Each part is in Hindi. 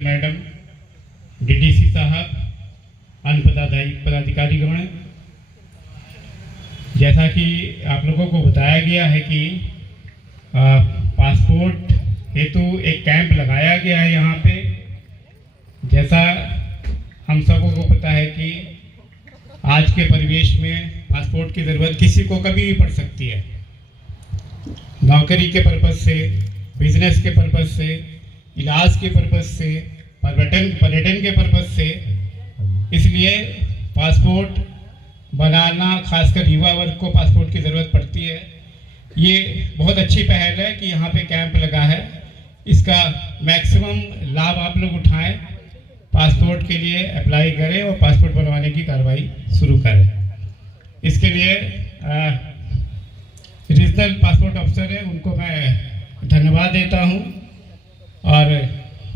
मैडम, डीडीसी साहब, अन्य पदाधिकारीगण, जैसा कि आप लोगों को बताया गया है कि पासपोर्ट हेतु एक कैंप लगाया गया है यहाँ पे। जैसा हम सबों को पता है कि आज के परिवेश में पासपोर्ट की ज़रूरत किसी को कभी भी पड़ सकती है, नौकरी के पर्पज़ से, बिजनेस के पर्पज़ से, इलाज के पर्पज़ से, पर्यटन के पर्पज़ से। इसलिए पासपोर्ट बनाना, खासकर युवा वर्ग को पासपोर्ट की ज़रूरत पड़ती है। ये बहुत अच्छी पहल है कि यहाँ पे कैंप लगा है। इसका मैक्सिमम लाभ आप लोग उठाएं, पासपोर्ट के लिए अप्लाई करें और पासपोर्ट बनवाने की कार्रवाई शुरू करें। इसके लिए रीजनल पासपोर्ट अफसर है, उनको मैं धन्यवाद देता हूँ। और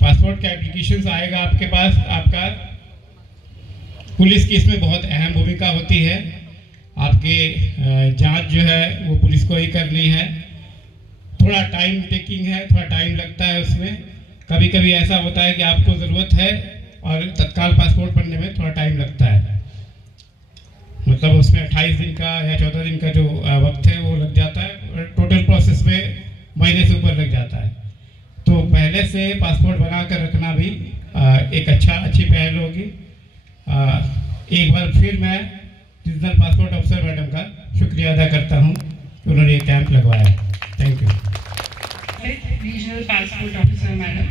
पासपोर्ट का एप्लीकेशंस आएगा आपके पास। आपका पुलिस की इसमें बहुत अहम भूमिका होती है। आपके जांच जो है वो पुलिस को ही करनी है। थोड़ा टाइम टेकिंग है, थोड़ा टाइम लगता है उसमें। कभी कभी ऐसा होता है कि आपको ज़रूरत है और तत्काल पासपोर्ट बनने में थोड़ा टाइम लगता है, मतलब उसमें 28 दिन का या 14 दिन का जो वक्त है वो लग जाता है, और टोटल प्रोसेस में महीने से ऊपर लग जाता है। तो पहले से पासपोर्ट बना कर रखना भी एक अच्छी पहल होगी। एक बार फिर मैं रीजनल पासपोर्ट अफसर मैडम का शुक्रिया अदा करता हूँ कि उन्होंने ये कैंप लगवाया। Thank you. Regional passport officer madam,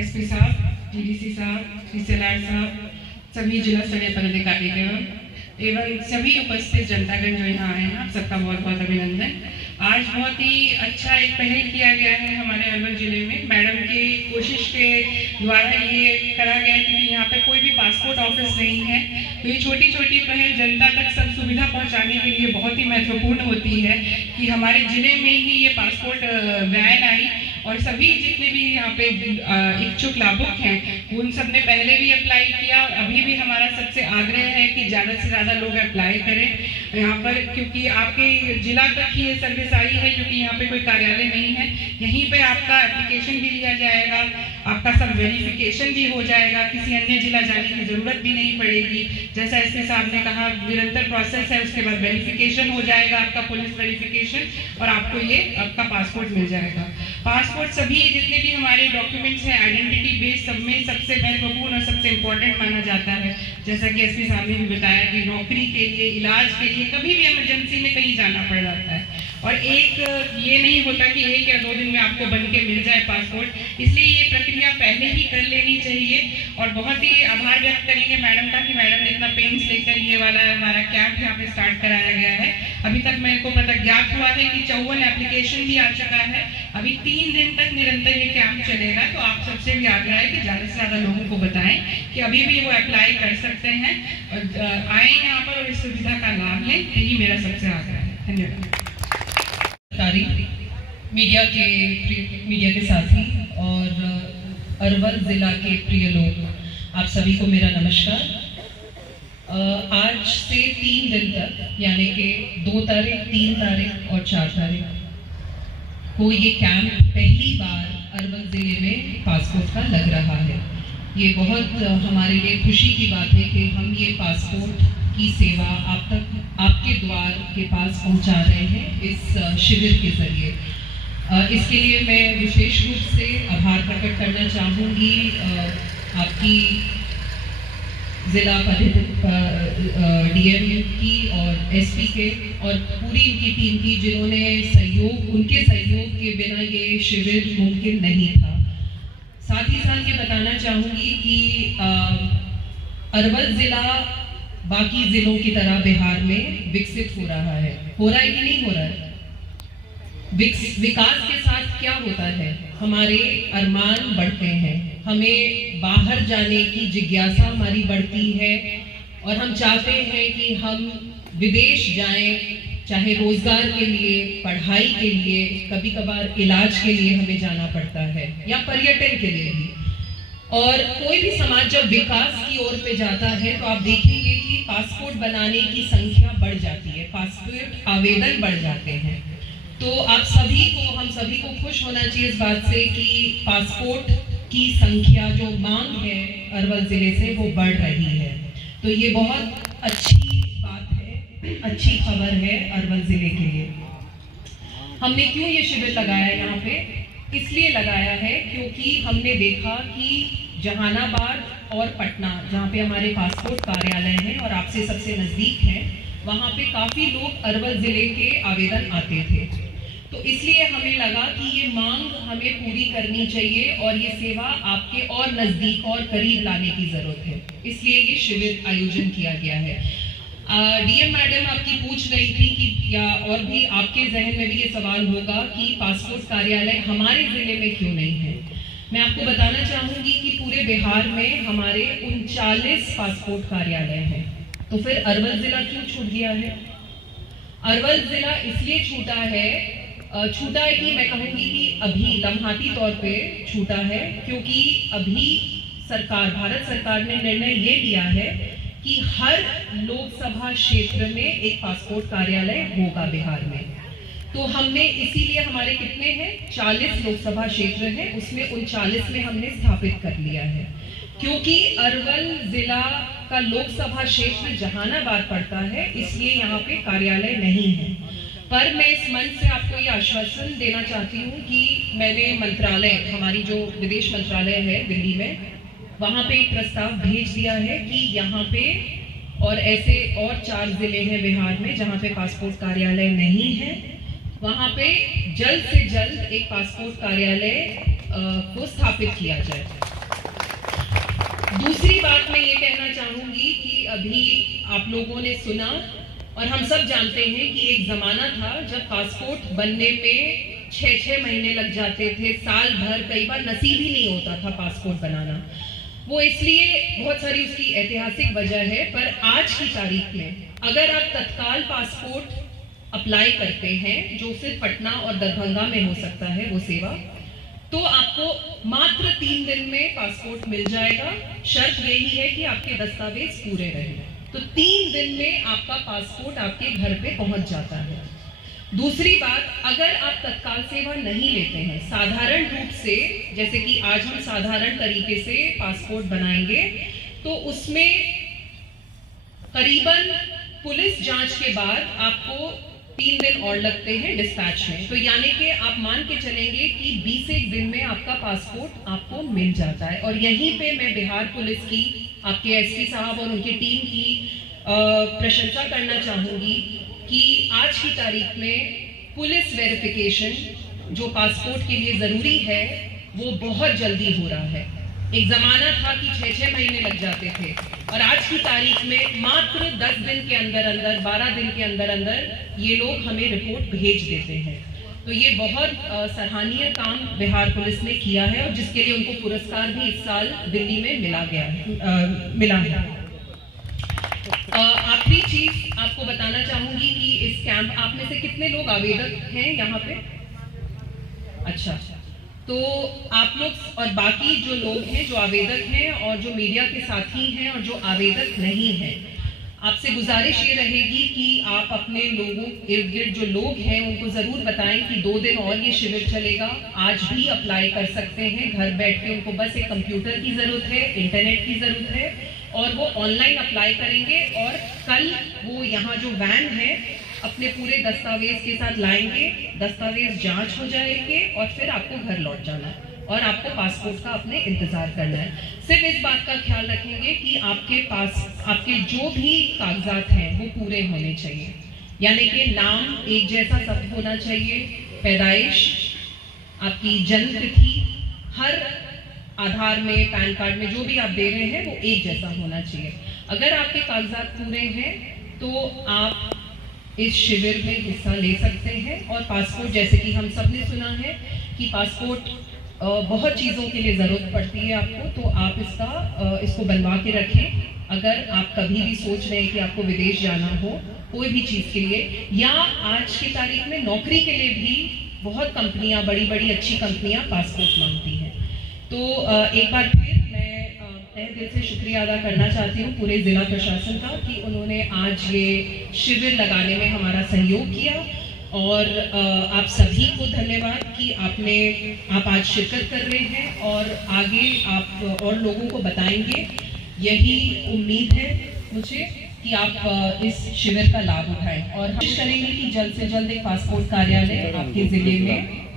SP साहब, डीडीसी साहब, सीसीएलआर साहब, सभी जिला स्तरीय पदाधिकारी एवं सभी उपस्थित जनतागण जो यहाँ आए हैं, आप सबका बहुत बहुत अभिनंदन। आज बहुत ही अच्छा एक पहल किया गया है हमारे अरवल जिले में। मैडम की कोशिश के द्वारा ये करा गया है, क्योंकि यहाँ पे कोई भी पासपोर्ट ऑफिस नहीं है, तो ये छोटी छोटी पहल जनता तक सब सुविधा पहुँचाने के लिए बहुत ही महत्वपूर्ण होती है कि हमारे जिले में ही ये पासपोर्ट वैन आई और सभी जितने भी यहाँ पे इच्छुक लाभुक हैं उन सब ने पहले भी अप्लाई किया। अभी भी हमारा सबसे आग्रह है कि ज़्यादा से ज़्यादा लोग अप्लाई करें यहाँ पर, क्योंकि आपके जिला तक ही ये सर्विस आई है, क्योंकि यहाँ पे कोई कार्यालय नहीं है। यहीं पे आपका एप्लीकेशन भी लिया जाएगा, आपका सब वेरिफिकेशन भी हो जाएगा, किसी अन्य जिला जाने की ज़रूरत भी नहीं पड़ेगी। जैसा एसपी साहब ने कहा, निरंतर प्रोसेस है, उसके बाद वेरिफिकेशन हो जाएगा, आपका पुलिस वेरिफिकेशन, और आपको ये आपका पासपोर्ट मिल जाएगा। पासपोर्ट सभी जितने भी हमारे डॉक्यूमेंट्स हैं आइडेंटिटी बेस, सब में सबसे महत्वपूर्ण और सबसे इम्पोर्टेंट माना जाता है। जैसा कि एसपी साहब ने भी बताया कि नौकरी के लिए, इलाज के लिए, कभी भी इमरजेंसी में कहीं जाना पड़ जाता है, और एक ये नहीं होता कि 1 या 2 दिन में आपको बन के मिल जाए पासपोर्ट। इसलिए ये प्रक्रिया पहले ही कर लेनी चाहिए। और बहुत ही आभार व्यक्त करेंगे मैडम का कि मैडम ने इतना पेंस लेकर ये वाला हमारा कैंप यहाँ पे स्टार्ट कराया गया है। अभी तक मेरे को पता ज्ञात हुआ है कि 54 एप्लीकेशन भी आ चुका है। अभी 3 दिन तक निरंतर ये कैंप चलेगा, तो आप सबसे भी आग्रह है कि ज़्यादा से ज़्यादा लोगों को बताएं कि अभी भी वो अप्लाई कर सकते हैं और आए यहाँ पर और इस सुविधा का लाभ लें। यही मेरा सबसे आग्रह है। धन्यवाद। मीडिया के साथी और अरवल ज़िला के प्रिय लोग, आप सभी को मेरा नमस्कार। आज से 3 दिन तक, यानी कि 2 तारीख, 3 तारीख और 4 तारीख को ये कैंप पहली बार अरवल ज़िले में पासपोर्ट का लग रहा है। ये बहुत हमारे लिए खुशी की बात है कि हम ये पासपोर्ट की सेवा आप तक, आपके द्वार के पास पहुंचा रहे हैं इस शिविर के जरिए। इसके लिए मैं विशेष रूप से आभार प्रकट करना चाहूँगी आपकी ज़िला डीएम की और एसपी के और पूरी इनकी टीम की, जिन्होंने उनके सहयोग के बिना ये शिविर मुमकिन नहीं था। साथ ही साथ ये बताना चाहूँगी कि अरवल ज़िला बाकी ज़िलों की तरह बिहार में विकसित हो रहा है कि नहीं हो रहा है? विकास के साथ क्या होता है, हमारे अरमान बढ़ते हैं, हमें बाहर जाने की जिज्ञासा हमारी बढ़ती है, और हम चाहते हैं कि हम विदेश जाएं, चाहे रोजगार के लिए, पढ़ाई के लिए, कभी कभार इलाज के लिए हमें जाना पड़ता है, या पर्यटन के लिए भी। और कोई भी समाज जब विकास की ओर पे जाता है तो आप देखेंगे कि पासपोर्ट बनाने की संख्या बढ़ जाती है, पासपोर्ट आवेदन बढ़ जाते हैं। तो आप सभी को, हम सभी को खुश होना चाहिए इस बात से कि पासपोर्ट की संख्या जो मांग है अरवल ज़िले से वो बढ़ रही है। तो ये बहुत अच्छी बात है, अच्छी खबर है अरवल ज़िले के लिए। हमने क्यों ये शिविर लगाया यहाँ पे? इसलिए लगाया है क्योंकि हमने देखा कि जहानाबाद और पटना, जहाँ पे हमारे पासपोर्ट कार्यालय हैं और आपसे सबसे नज़दीक हैं, वहाँ पे काफ़ी लोग अरवल ज़िले के आवेदन आते थे। तो इसलिए हमें लगा कि ये मांग हमें पूरी करनी चाहिए और ये सेवा आपके और नज़दीक और करीब लाने की ज़रूरत है, इसलिए ये शिविर आयोजन किया गया है। डीएम मैडम आपकी पूछ रही थी कि या और भी आपके जहन में भी ये सवाल होगा कि पासपोर्ट कार्यालय हमारे ज़िले में क्यों नहीं है। मैं आपको बताना चाहूँगी कि पूरे बिहार में हमारे 39 पासपोर्ट कार्यालय हैं, तो फिर अरवल ज़िला क्यों छूट गया है? अरवल ज़िला इसलिए छूटा है कि मैं कहूँगी कि अभी लम्हाती तौर पे छूटा है क्योंकि अभी भारत सरकार ने निर्णय ये लिया है कि हर लोकसभा क्षेत्र में एक पासपोर्ट कार्यालय होगा बिहार में। तो हमने इसीलिए हमारे कितने हैं 40 लोकसभा क्षेत्र हैं, उसमें 39 में हमने स्थापित कर लिया है। क्योंकि अरवल जिला का लोकसभा क्षेत्र जहानाबाद पड़ता है, इसलिए यहाँ पे कार्यालय नहीं है। पर मैं इस मंच से आपको ये आश्वासन देना चाहती हूँ कि मैंने मंत्रालय, हमारी जो विदेश मंत्रालय है दिल्ली में, वहाँ पे एक प्रस्ताव भेज दिया है कि यहाँ पे और ऐसे और 4 जिले हैं बिहार में जहाँ पे पासपोर्ट कार्यालय नहीं है, वहाँ पे जल्द से जल्द एक पासपोर्ट कार्यालय को स्थापित किया जाए। दूसरी बात मैं ये कहना चाहूँगी कि अभी आप लोगों ने सुना और हम सब जानते हैं कि एक ज़माना था जब पासपोर्ट बनने में 6-6 महीने लग जाते थे, साल भर, कई बार नसीब ही नहीं होता था पासपोर्ट बनाना। वो इसलिए बहुत सारी उसकी ऐतिहासिक वजह है, पर आज की तारीख में अगर आप तत्काल पासपोर्ट अप्लाई करते हैं, जो सिर्फ पटना और दरभंगा में हो सकता है वो सेवा, तो आपको मात्र 3 दिन में पासपोर्ट मिल जाएगा। शर्त यही है कि आपके दस्तावेज पूरे रहें। तो 3 दिन में आपका पासपोर्ट आपके घर पे पहुंच जाता है। दूसरी बात, अगर आप तत्काल सेवा नहीं लेते हैं, साधारण रूप से, जैसे कि आज हम साधारण तरीके से पासपोर्ट बनाएंगे, तो उसमें करीबन पुलिस जांच के बाद आपको 3 दिन और लगते हैं डिस्पैच में। तो यानी कि आप मान के चलेंगे कि 20 दिन में आपका पासपोर्ट आपको मिल जाता है। और यहीं पे मैं बिहार पुलिस की, आपके एसपी साहब और उनकी टीम की प्रशंसा करना चाहूँगी कि आज की तारीख में पुलिस वेरिफिकेशन जो पासपोर्ट के लिए ज़रूरी है वो बहुत जल्दी हो रहा है। एक ज़माना था कि 6-6 महीने लग जाते थे और आज की तारीख में मात्र 10 दिन के अंदर अंदर, 12 दिन के अंदर अंदर ये लोग हमें रिपोर्ट भेज देते हैं। तो ये बहुत सराहनीय काम बिहार पुलिस ने किया है और जिसके लिए उनको पुरस्कार भी इस साल दिल्ली में मिला है। आखिरी चीज आपको बताना चाहूंगी कि इस कैंप, आप में से कितने लोग आवेदक हैं यहाँ पे? अच्छा, तो आप लोग और बाकी जो लोग हैं जो आवेदक हैं और जो मीडिया के साथी हैं और जो आवेदक नहीं हैं, आपसे गुजारिश ये रहेगी कि आप अपने लोगों इर्द गिर्द जो लोग हैं उनको ज़रूर बताएं कि 2 दिन और ये शिविर चलेगा। आज भी अप्लाई कर सकते हैं घर बैठ के, उनको बस एक कंप्यूटर की ज़रूरत है, इंटरनेट की ज़रूरत है और वो ऑनलाइन अप्लाई करेंगे और कल वो यहाँ जो वैन है अपने पूरे दस्तावेज के साथ लाएंगे, दस्तावेज जांच हो जाएंगे और फिर आपको घर लौट जाना और आपको पासपोर्ट का अपने इंतज़ार करना है। सिर्फ इस बात का ख्याल रखेंगे कि आपके पास आपके जो भी कागजात हैं वो पूरे होने चाहिए, यानी कि नाम एक जैसा सब होना चाहिए, पैदाइश, आपकी जन्म तिथि, हर आधार में, पैन कार्ड में जो भी आप दे रहे हैं वो एक जैसा होना चाहिए। अगर आपके कागजात पूरे हैं तो आप इस शिविर में हिस्सा ले सकते हैं। और पासपोर्ट, जैसे कि हम सब ने सुना है कि पासपोर्ट बहुत चीज़ों के लिए ज़रूरत पड़ती है आपको, तो आप इसको बनवा के रखें। अगर आप कभी भी सोच रहे हैं कि आपको विदेश जाना हो कोई भी चीज़ के लिए, या आज की तारीख में नौकरी के लिए भी बहुत कंपनियां, बड़ी बड़ी अच्छी कंपनियां पासपोर्ट मांगती हैं। तो एक बार फिर मैं तहे दिल से शुक्रिया अदा करना चाहती हूँ पूरे ज़िला प्रशासन का कि उन्होंने आज ये शिविर लगाने में हमारा सहयोग किया। और आप सभी को धन्यवाद कि आप आज शिरकत कर रहे हैं और आगे आप और लोगों को बताएंगे। यही उम्मीद है मुझे कि आप इस शिविर का लाभ उठाएं और हम कोशिश करेंगे कि जल्द से जल्द एक पासपोर्ट कार्यालय आपके ज़िले में